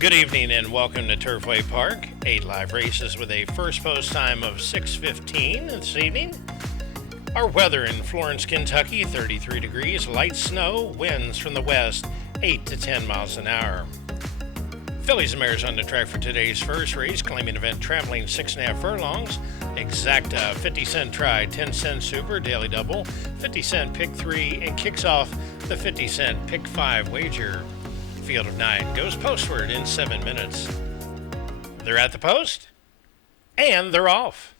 Good evening and welcome to Turfway Park. 8 live races with a first post time of 6:15 this evening. Our weather in Florence, Kentucky, 33 degrees, light snow, winds from the west, 8 to 10 miles an hour. Fillies and Mares on the track for today's first race, claiming event traveling 6.5 furlongs. Exacta, 50-cent try, 10-cent super, daily double, 50-cent pick 3, and kicks off the 50-cent pick 5 wager. Field of 9 goes postward in 7 minutes. They're at the post, and they're off.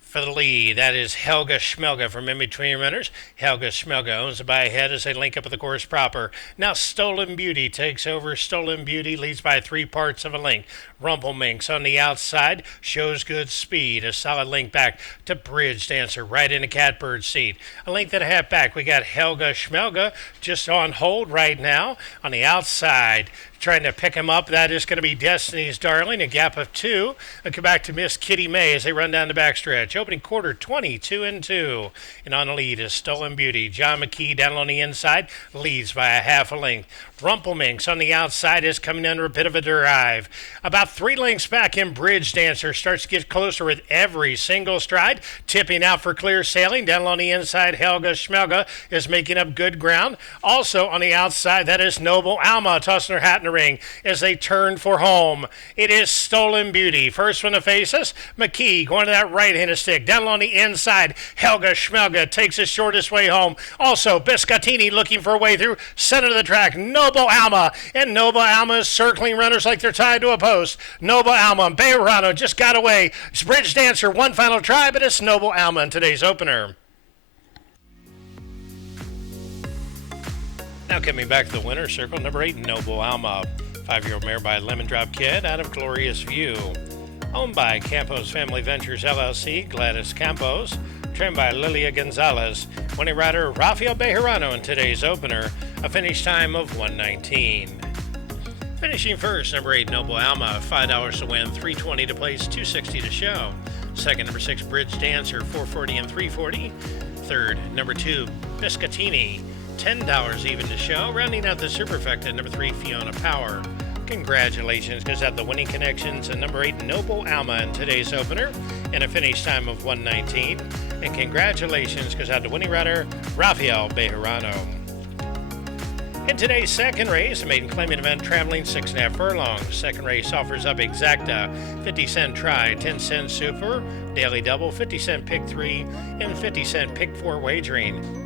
For the lead, that is Helga Schmelga from In Between Runners. Helga Schmelga owns the by ahead as they link up with the course proper. Now Stolen Beauty takes over. Stolen Beauty leads by 3 parts of a length. Rumpleminx on the outside shows good speed. A solid link back to Bridge Dancer right in the catbird seat. A length and a half back, we got Helga Schmelga just on hold right now on the outside. Trying to pick him up, that is going to be Destiny's Darling, a gap of 2. And come back to Miss Kitty May as they run down the backstretch. Opening quarter, 22-2. And on the lead is Stolen Beauty. John McKee down on the inside, leads by a half a length. Rumpleminx on the outside is coming under a bit of a drive. About 3 lengths back in Bridge Dancer, starts to get closer with every single stride. Tipping out for clear sailing. Down on the inside, Helga Schmelga is making up good ground. Also on the outside, that is Noble Alma tossing her hat in the ring as they turn for home. It is Stolen Beauty. First one to face us, McKee going to that right-handed stick. Down on the inside, Helga Schmelga takes the shortest way home. Also, Biscottini looking for a way through. Center of the track, Noble Alma. And Noble Alma is circling runners like they're tied to a post. Noble Alma, Bejarano just got away. It's Bridge Dancer, one final try, but it's Noble Alma in today's opener. Now coming back to the winner's circle, number 8, Noble Alma. 5-year-old mare by Lemon Drop Kid out of Glorious View. Owned by Campos Family Ventures, LLC, Gladys Campos. Trained by Lilia Gonzalez. Winning rider, Rafael Bejarano in today's opener. A finish time of 1:19. Finishing first, number 8, Noble Alma. $5 to win, $3.20 to place, $2.60 to show. Second, number 6, Bridge Dancer, $4.40 and $3.40. Third, number 2, Biscottini. $10 even to show. Rounding out the superfecta, number 3, Fiona Power. Congratulations goes out the winning connections and number 8, Noble Alma in today's opener and a finish time of 1:19. And congratulations goes out to winning rider Rafael Bejarano. In today's second race, a maiden claiming event traveling 6.5 furlongs. Second race offers up Exacta, 50-cent try, 10-cent super, daily double, 50-cent pick 3, and 50-cent pick 4 wagering.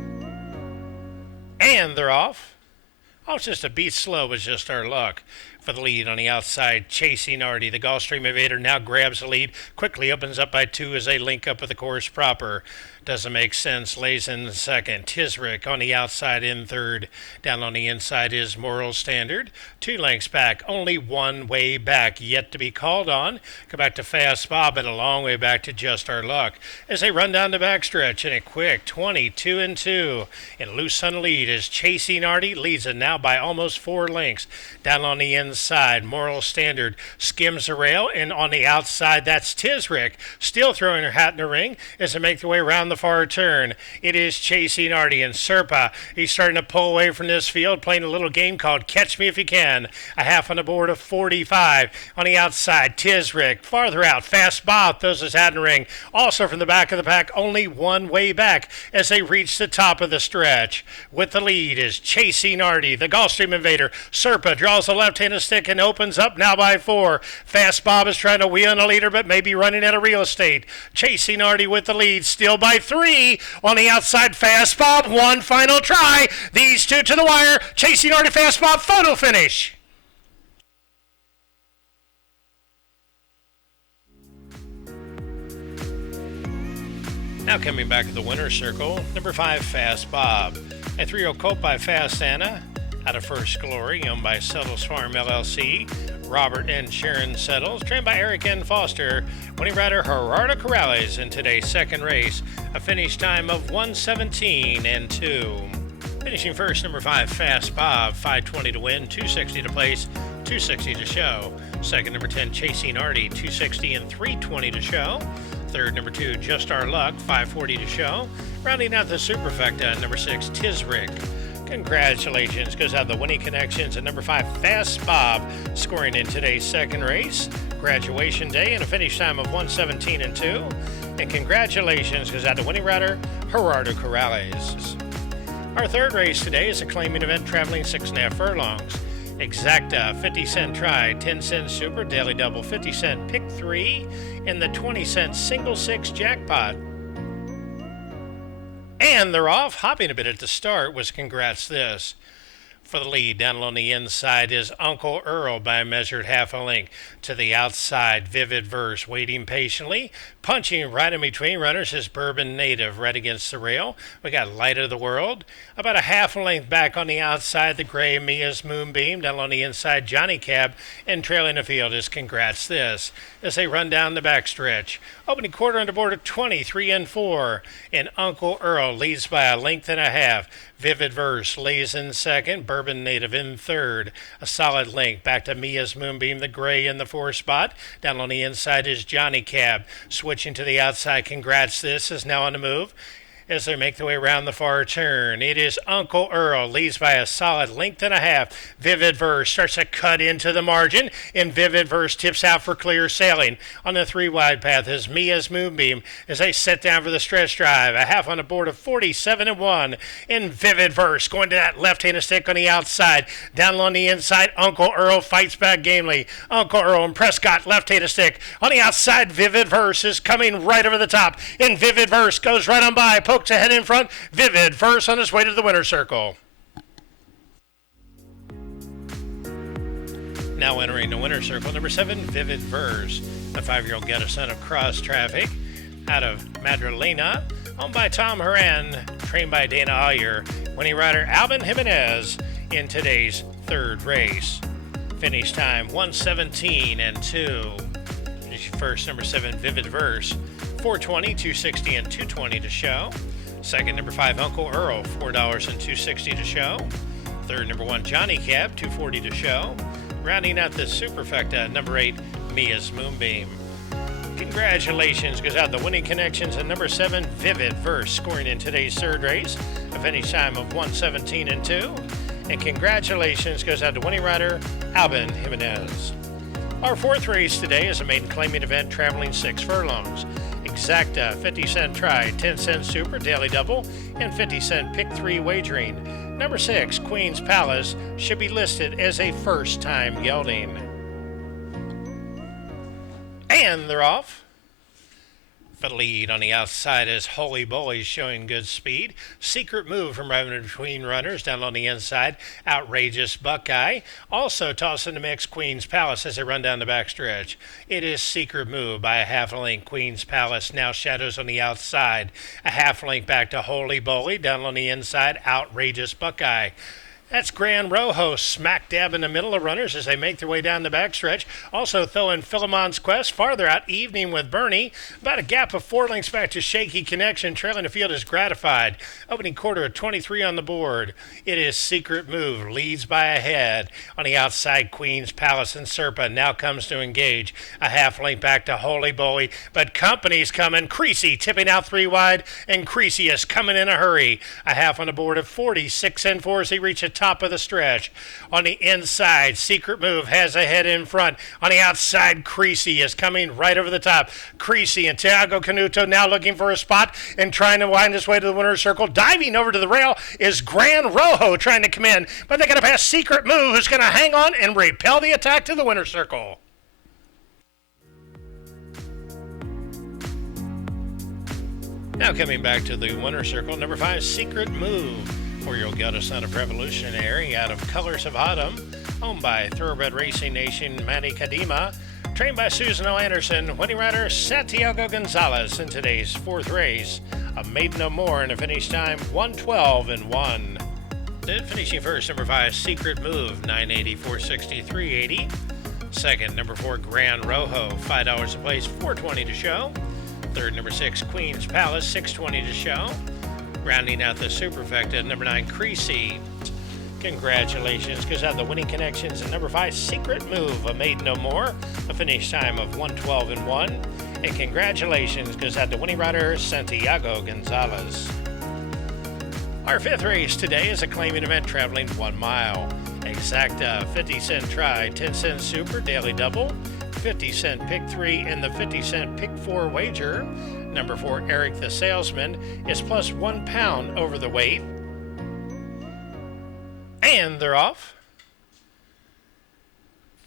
And they're off. Oh, it's just a beat slow was just our luck. For the lead on the outside, Chasing Artie. The Gulfstream Invader now grabs the lead. Quickly opens up by 2 as they link up with the course proper. Doesn't make sense. Lays in second. TIZRIK on the outside in third. Down on the inside is Moral Standard. 2 lengths back. Only one way back. Yet to be called on. Go back to Fast Bob and a long way back to Just Our Luck. As they run down the backstretch in a quick 22-2. And loose on the lead is Chasing Artie. Leads it now by almost 4 lengths. Down on the inside, Moral Standard skims the rail. And on the outside, that's TIZRIK. Still throwing her hat in the ring as they make their way around the far turn. It is Chasing Artie and Serpa. He's starting to pull away from this field, playing a little game called Catch Me If You Can. A half on the board of 45. On the outside, TIZRIK. Farther out, Fast Bob throws his hat in the ring. Also from the back of the pack, only one way back as they reach the top of the stretch. With the lead is Chasing Artie, the Gulfstream Invader. Serpa draws the left-handed stick and opens up now by 4. Fast Bob is trying to wheel on the leader, but maybe running out of real estate. Chasing Artie with the lead, still by 3. On the outside, Fast Bob, one final try. These 2 to the wire. Chasing Artie, Fast Bob, photo finish. Now coming back to the winner's circle, number 5, Fast Bob. A 3-year-old colt by Fast Anna. Out of First Glory, owned by Settles Farm LLC, Robert and Sharon Settles, trained by Eric N. Foster, winning rider Gerardo Corrales in today's second race, a finish time of 1:17-2. Finishing first, number 5, Fast Bob, $5.20 to win, $2.60 to place, $2.60 to show. Second, number 10, Chasing Artie, $2.60 and $3.20 to show. Third, number 2, Just Our Luck, $5.40 to show. Rounding out the superfecta, number 6, TIZRIK. Congratulations goes out the winning connections at number 5, Fast Bob, scoring in today's second race. Graduation day and a finish time of 1:17 and 2. And congratulations goes out to winning rider Gerardo Corrales. Our third race today is a claiming event traveling 6.5 furlongs. Exacta 50-cent try, 10-cent super, daily double 50-cent pick 3, and the 20-cent single 6 jackpot. And they're off. Hopping a bit at the start was Congrats This. For the lead, down along the inside is Uncle Earl by a measured half a length. To the outside, Vivid Verse waiting patiently. Punching right in between runners is Bourbon Native right against the rail. We got Light of the World. About a half a length back on the outside, the gray Mia's Moonbeam. Down along the inside, Johnny Cab. And trailing the field is Congrats This as they run down the backstretch. Opening quarter on the board of 23 and 4. And Uncle Earl leads by a length and a half. Vivid Verse lays in second, Bourbon Native in third. A solid length back to Mia's Moonbeam, the gray in the 4 spot. Down on the inside is Johnny Cab. Switching to the outside, Congrats This is now on the move as they make their way around the far turn. It is Uncle Earl, leads by a solid length and a half. Vivid Verse starts to cut into the margin, and Vivid Verse tips out for clear sailing. On the 3 wide path is Mia's Moonbeam as they set down for the stretch drive. A half on the board of 47 and 1. And Vivid Verse going to that left-handed stick on the outside. Down along the inside, Uncle Earl fights back gamely. Uncle Earl and Prescott left-handed stick. On the outside, Vivid Verse is coming right over the top. And Vivid Verse goes right on by. Pokes ahead in front. Vivid Verse on his way to the winner's circle. Now entering the winner's circle, number 7, Vivid Verse. The 5-year-old got a son of Cross Traffic out of Madrilena, owned by Tom Horan, trained by Dana Allier. Winning rider Alvin Jimenez in today's third race. Finish time 1:17 and 2. First, number 7, Vivid Verse, 4:20, 2:60, and 2:20 to show. Second, number 5, Uncle Earl, $4 and 2:60 to show. Third, number 1, Johnny Cab, 2:40 to show. Rounding out the superfecta, number 8, Mia's Moonbeam. Congratulations goes out the winning connections and number 7, Vivid Verse, scoring in today's third race, a finish time of 1:17 and 2. And congratulations goes out to winning rider Alvin Jimenez. Our fourth race today is a maiden claiming event traveling 6 furlongs. Exacta 50-cent try, 10-cent super, daily double, and 50-cent pick 3 wagering. Number 6, Queen's Palace, should be listed as a first-time gelding. And they're off. For the lead on the outside is Holy Boly showing good speed. Secret Move from right in between runners down on the inside. Outrageous Buckeye. Also tossing the mix Queen's Palace as they run down the backstretch. It is Secret Move by a half a length. Queen's Palace now shadows on the outside. A half length back to Holy Boly down on the inside. Outrageous Buckeye. That's GRAN ROJO smack dab in the middle of runners as they make their way down the backstretch. Also throwing FILIMONS Quest farther out, Evening with Bernie. About a gap of 4 lengths back to Shaky Connection. Trailing the field is Gratified. Opening quarter of 23 on the board. It is Secret Move, leads by a head. On the outside, Queen's Palace and Serpa now comes to engage. A half length back to Holy Boly, but company's coming. CREASY tipping out 3 wide, and CREASY is coming in a hurry. A half on the board of 46 and 4 as they reach a top of the stretch. On the inside, Secret Move has a head in front. On the outside, CREASY is coming right over the top. CREASY and Tiago Canuto now looking for a spot and trying to wind his way to the winner's circle. Diving over to the rail is GRAN ROJO trying to come in, but they're going to pass Secret Move, who's going to hang on and repel the attack to the winner's circle. Now coming back to the winner's circle, number 5, Secret Move. 4-year-old got a son of Revolutionary out of Colors of Autumn, owned by Thoroughbred Racing Nation Manny Kadima, trained by Susan O. Anderson, winning rider Santiago Gonzalez in today's fourth race. A maiden no more and a finish time 1:12 and 1. Then finishing first, number 5, Secret Move, 980, 460, 380. Second, number 4, GRAN ROJO, $5 a place, 420 to show. Third, number 6, Queen's Palace, 620 to show. Rounding out the superfecta, number 9, CREASY. Congratulations goes out the winning connections at number 5, Secret Move, a maiden no more, a finish time of 1:12 and 1. And congratulations goes out to winning rider Santiago Gonzalez. Our fifth race today is a claiming event traveling 1 mile. Exacta 50-cent try, 10-cent super, daily double, 50-cent pick 3, and the 50-cent pick 4 wager. Number 4, Eric the Salesman, is plus 1 pound over the weight. And they're off.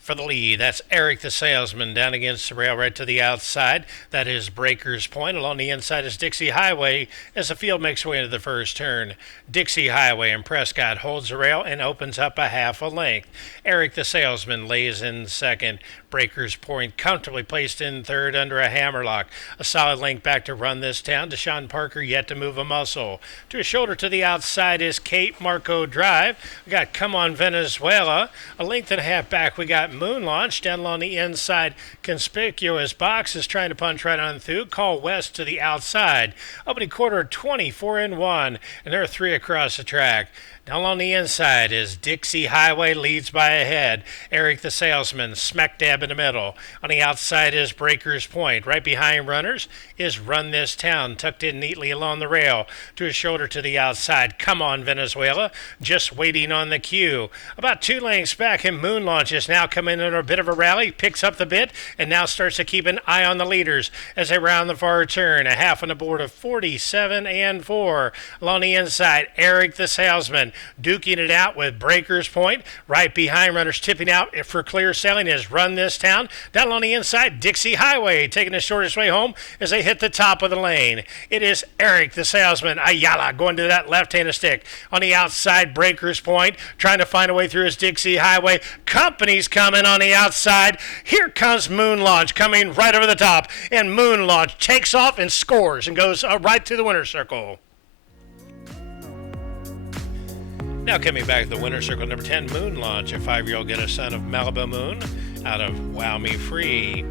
For the lead, that's Eric the Salesman down against the rail right to the outside. That is Breaker's Point. Along the inside is Dixie Highway as the field makes way into the first turn. Dixie Highway and Prescott holds the rail and opens up a half a length. Eric the Salesman lays in second. Breaker's Point comfortably placed in third under a hammerlock. A solid length back to Run This Town. Deshaun Parker yet to move a muscle. To his shoulder to the outside is Kate Marco Drive. We got Come On Venezuela. A length and a half back we got Moon Launch. Down along the inside, Conspicuous Box is trying to punch right on through. Call West to the outside. Opening quarter 24 and 1, and there are 3 across the track. Down along the inside is Dixie Highway leads by a head. Eric the Salesman smack dab in the middle. On the outside is Breaker's Point. Right behind runners is Run This Town, tucked in neatly along the rail. To his shoulder to the outside, Come On Venezuela, just waiting on the cue. About 2 lengths back, and Moon Launch is now coming in a bit of a rally, picks up the bit, and now starts to keep an eye on the leaders as they round the far turn. A half on the board of 47 and 4. Along the inside, Eric the Salesman duking it out with Breaker's Point. Right behind runners tipping out for clear sailing is Run This Town. Down on the inside, Dixie Highway taking the shortest way home as they hit the top of the lane. It is Eric the Salesman, Ayala, going to that left-handed stick. On the outside, Breaker's Point trying to find a way through his Dixie Highway. Company's coming on the outside. Here comes Moon Launch coming right over the top, and Moon Launch takes off and scores and goes right to the winner's circle. Now coming back to the winner's circle, number 10, Moon Launch, a 5-year-old get a son of Malibu Moon out of Wow Me Free.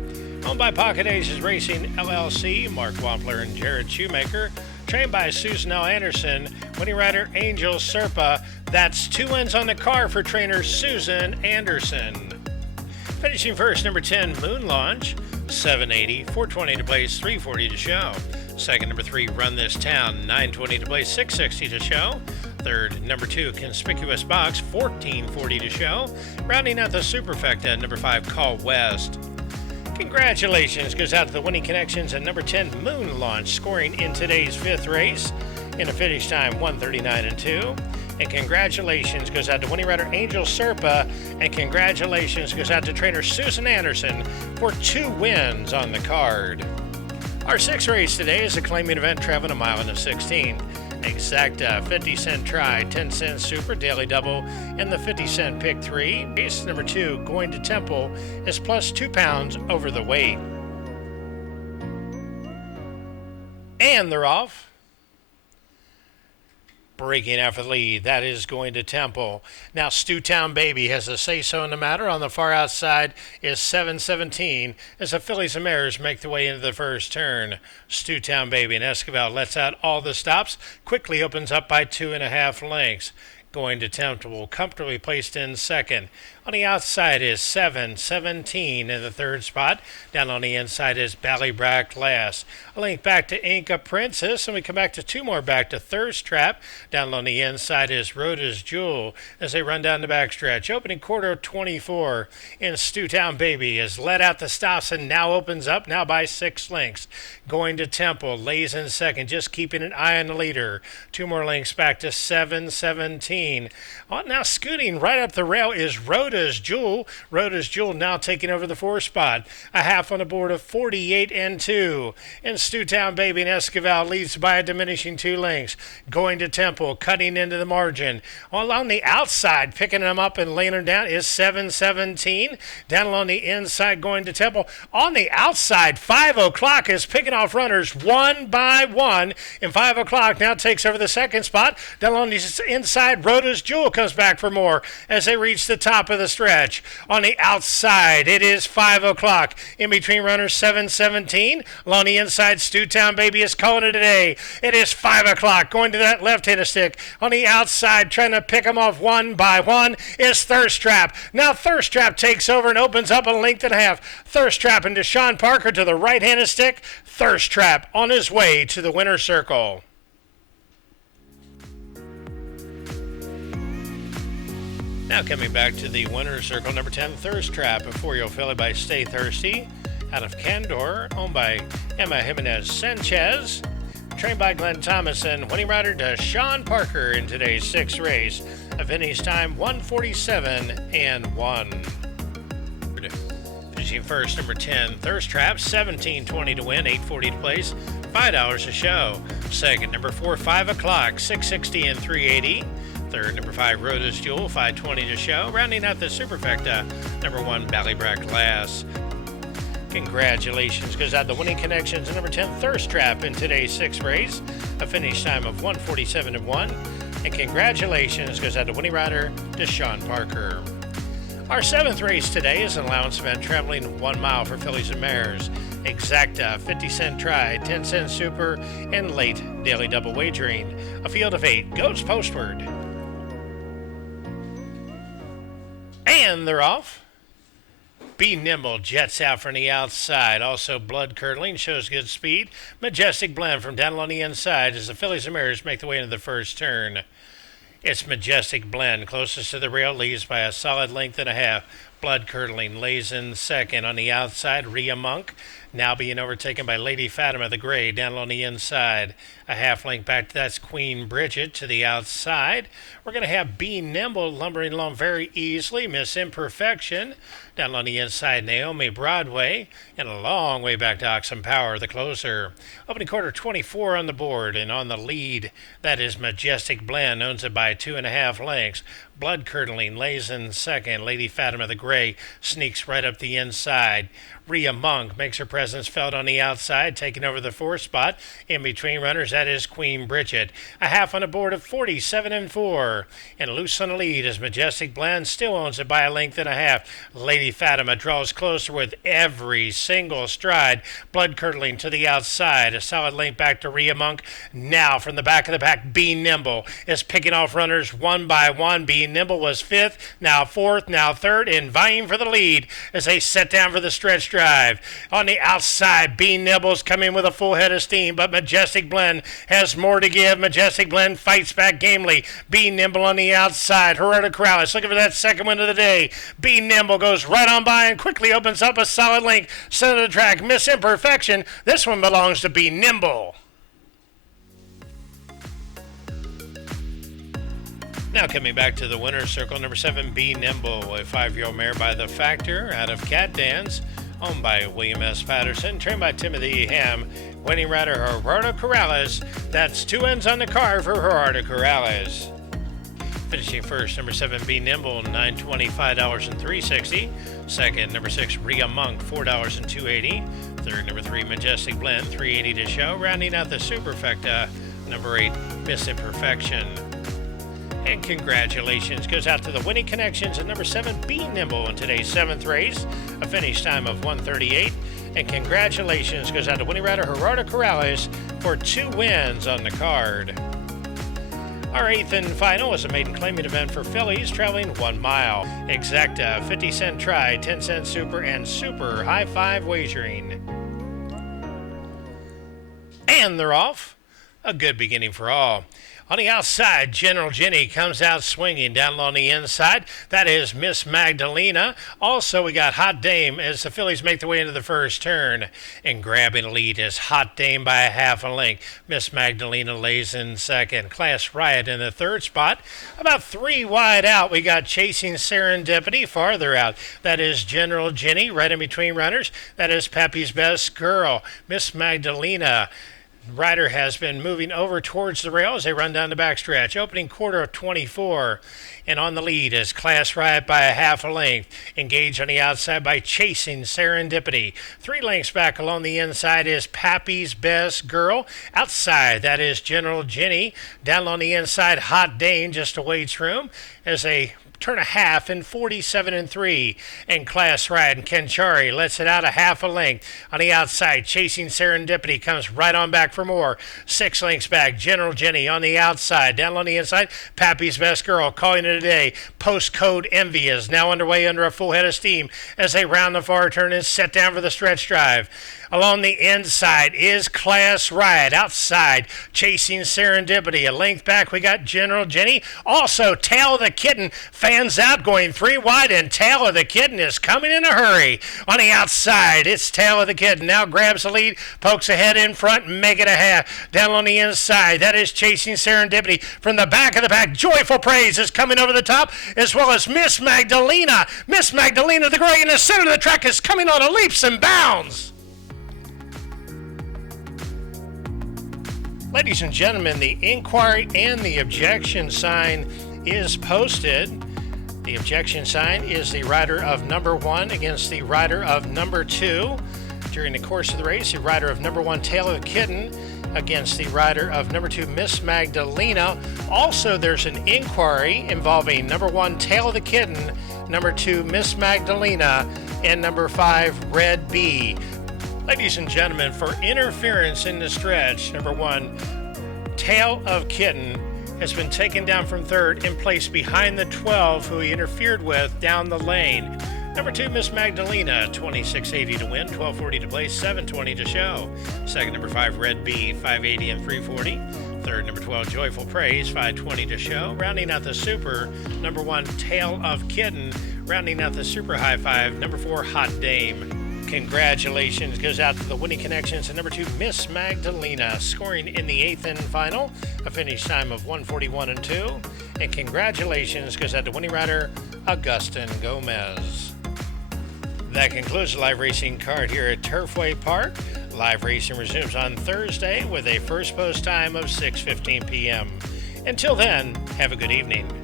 Owned by Pocket Aces Racing, LLC, Mark Wampler and Jared Shoemaker. Trained by Susan L. Anderson, winning rider Angel Serpa. That's 2 wins on the car for trainer Susan Anderson. Finishing first, number 10, Moon Launch, 780, 420 to place, 340 to show. Second, number 3, Run This Town, 920 to place, 660 to show. Third, number 2, Conspicuous Box, 1440 to show. Rounding out the superfecta, number 5, Call West. Congratulations goes out to the winning connections and number 10, Moon Launch, scoring in today's 5th race in a finish time 1:39 and 2. And congratulations goes out to winning rider Angel Serpa, and congratulations goes out to trainer Susan Anderson for 2 wins on the card. Our 6th race today is a claiming event traveling a mile and a 16. Exacta 50-cent try, 10-cent super, daily double, and the 50-cent pick 3. Race number 2, Going to Temple, is plus 2 pounds over the weight. And they're off. Breaking out for the lead, that is Going to Temple. Now Stewtown Baby has a say-so in the matter. On the far outside is 717 as the fillies and mares make their way into the first turn. Stewtown Baby and Esquivel lets out all the stops, quickly opens up by 2.5 lengths. Going to Temple, comfortably placed in second. On the outside is 717 in the third spot. Down on the inside is BALLYBRACK last. A link back to INCA Princess, and we come back to 2 more back to Thirst Trap. Down on the inside is RHODA'S Jewel as they run down the backstretch. Opening quarter 24 in Stewtown Baby has let out the stops and now opens up now by 6 lengths. Going to Temple lays in second, just keeping an eye on the leader. 2 more lengths back to 717. Now scooting right up the rail is RHODA'S Jewel. RHODA'S Jewel now taking over the 4th spot. A half on the board of 48 and 2. And Stewtown Baby and Esquivel leads by a diminishing 2 lengths. Going to Temple, cutting into the margin. Along the outside, picking them up and laying them down is 717. Down along the inside, Going to Temple. On the outside, 5 o'clock is picking off runners one by one. And 5 o'clock now takes over the 2nd spot. Down along the inside, RHODA'S Jewel comes back for more as they reach the top of the stretch. On the outside, it is 5 o'clock. In between runners, 717. Along the inside, Stewtown Baby is calling it a day. It is 5 o'clock. Going to that left-handed stick. On the outside, trying to pick them off one by one, is Thirst Trap. Now Thirst Trap takes over and opens up a length and a half. Thirst Trap and Deshaun Parker to the right-handed stick. Thirst Trap on his way to the winner's circle. Now coming back to the winner's circle, number 10, Thirst Trap, a 4-year-old filly by Stay Thirsty, out of Candor, owned by Emma Jimenez Sanchez, trained by Glenn Thomas, and winning rider Deshaun Parker in today's 6th race. A finish time 1:47.1. Finishing first, number 10, Thirst Trap, 17.20 to win, 8.40 to place, $5 a show. Second, number 4, 5 o'clock, 6.60 and 3.80. Third, number 5, RHODA'S Jewel, 5.20 to show. Rounding out the superfecta, number 1, BALLYBRACK last. Congratulations goes out the winning connections and number 10, Thirst Trap in today's 6th race. A finish time of 1:47.1. And congratulations goes out to winning rider Deshaun Parker. Our 7th race today is an allowance event traveling 1 mile for fillies and mares. Exacta, 50-cent try, 10-cent super, and late daily double wagering. A field of 8 goes postward. And they're off. Be Nimble jets out from the outside. Also blood curdling, shows good speed. Majestic Blend from down along the inside as the fillies and mares make the way into the first turn. It's Majestic Blend, closest to the rail, leads by a solid length and a half. Blood Curdling lays in second. On the outside, Rhea Monk, now being overtaken by Lady Fatima the Gray down on the inside. A half length back, that's Queen Bridget to the outside. We're going to have Be Nimble lumbering along very easily. Miss Imperfection down on the inside, Naomi Broadway, and a long way back to Oxen Power, the closer. Opening quarter 24 on the board, and on the lead, that is Majestic Blend, owns it by 2.5 lengths. Blood Curdling lays in second. Lady Fatima the Gray sneaks right up the inside. Rhea Monk makes her presence felt on the outside, taking over the 4th spot. In between runners, that is Queen Bridget. A half on the board of 47.4. And loose on the lead is Majestic Blend, still owns it by a length and a half. Lady Fatima draws closer with every single stride. Blood Curdling to the outside. A solid length back to Rhea Monk. Now from the back of the pack, Be Nimble is picking off runners one by one. Be Nimble was 5th, now 4th, now 3rd, and vying for the lead as they set down for the stretch drive. On the outside, Be Nimble's coming with a full head of steam, but Majestic Blend has more to give. Majestic Blend fights back gamely. Be Nimble on the outside. Gerardo Corrales looking for that second win of the day. Be Nimble goes right on by and quickly opens up a solid length. Center of the track, Miss Imperfection. This one belongs to Be Nimble. Now coming back to the winner's circle, number 7, Be Nimble, a 5-year-old mare by The Factor out of Cat Dance, owned by William S. Patterson, trained by Timothy Ham. Winning rider Gerardo Corrales. That's 2 ends on the card for Gerardo Corrales. Finishing first, number 7, Be Nimble, $9.20, $5 and $3.60. Second, number 6, Rhea Monk, $4 and $2.80. Third, number 3, Majestic Blend, $3.80 to show. Rounding out the superfecta, number 8, Miss Imperfection. And congratulations goes out to the winning connections at number 7, Be Nimble in today's 7th race, a finish time of 1:38. And congratulations goes out to winning rider Gerardo Corrales for 2 wins on the card. Our 8th and final is a maiden claiming event for fillies traveling 1 mile. Exacta, 50-cent try, 10-cent super, and super high 5 wagering. And they're off. A good beginning for all. On the outside, General Jenny comes out swinging. Down on the inside, that is Miss Magdalena. Also, we got Hot Dame as the fillies make their way into the first turn. And grabbing a lead is Hot Dame by a half a length. Miss Magdalena lays in second. Class Riot in the 3rd spot. About 3 wide out, we got Chasing Serendipity farther out. That is General Jenny right in between runners. That is Peppy's Best Girl. Miss Magdalena. Rider has been moving over towards the rail as they run down the backstretch. Opening quarter of 24. And on the lead is Class Riot by a half a length. Engaged on the outside by Chasing Serendipity. 3 lengths back along the inside is Pappy's Best Girl. Outside, that is General Jenny. Down on the inside, Hot Dane just awaits room as they turn a half in 47.3. And Class Riot and Kenchari lets it out a half a length. On the outside, Chasing Serendipity comes right on back for more. 6 lengths back, General Jenny on the outside. Down on the inside, Pappy's Best Girl calling it a day. Postcode Envy is now underway under a full head of steam as they round the far turn and set down for the stretch drive. Along the inside is Class Riot. Outside, Chasing Serendipity. A length back, we got General Jenny. Also, Tail the Kitten fans out, going 3 wide, and Tail of the Kitten is coming in a hurry. On the outside, it's Tail of the Kitten. Now grabs the lead, pokes ahead in front, make it a half. Down on the inside, that is Chasing Serendipity. From the back of the pack, Joyful Praise is coming over the top, as well as Miss Magdalena. Miss Magdalena the Gray in the center of the track is coming on a leaps and bounds. Ladies and gentlemen, the inquiry and the objection sign is posted. The objection sign is the rider of number 1 against the rider of number 2. During the course of the race, the rider of number 1, Tail of the Kitten, against the rider of number 2, Miss Magdalena. Also, there's an inquiry involving number 1, Tail of the Kitten, number 2, Miss Magdalena, and number 5, Red Bee. Ladies and gentlemen, for interference in the stretch, number 1, Tail of Kitten has been taken down from third and placed behind the 12 who he interfered with down the lane. Number 2, Miss Magdalena, 26.80 to win, 12.40 to place, 7.20 to show. Second, number 5, Red Bee, 5.80 and 3.40. Third, number 12, Joyful Praise, 5.20 to show. Rounding out the super, number 1, Tail of Kitten. Rounding out the super high five, number 4, Hot Dame. Congratulations goes out to the winning connections and number 2, Miss Magdalena, scoring in the 8th and final, a finish time of 1:41 and 2. And congratulations goes out to winning rider Augustin Gomez. That concludes the live racing card here at Turfway Park. Live racing resumes on Thursday with a first post time of 6:15 p.m. Until then, have a good evening.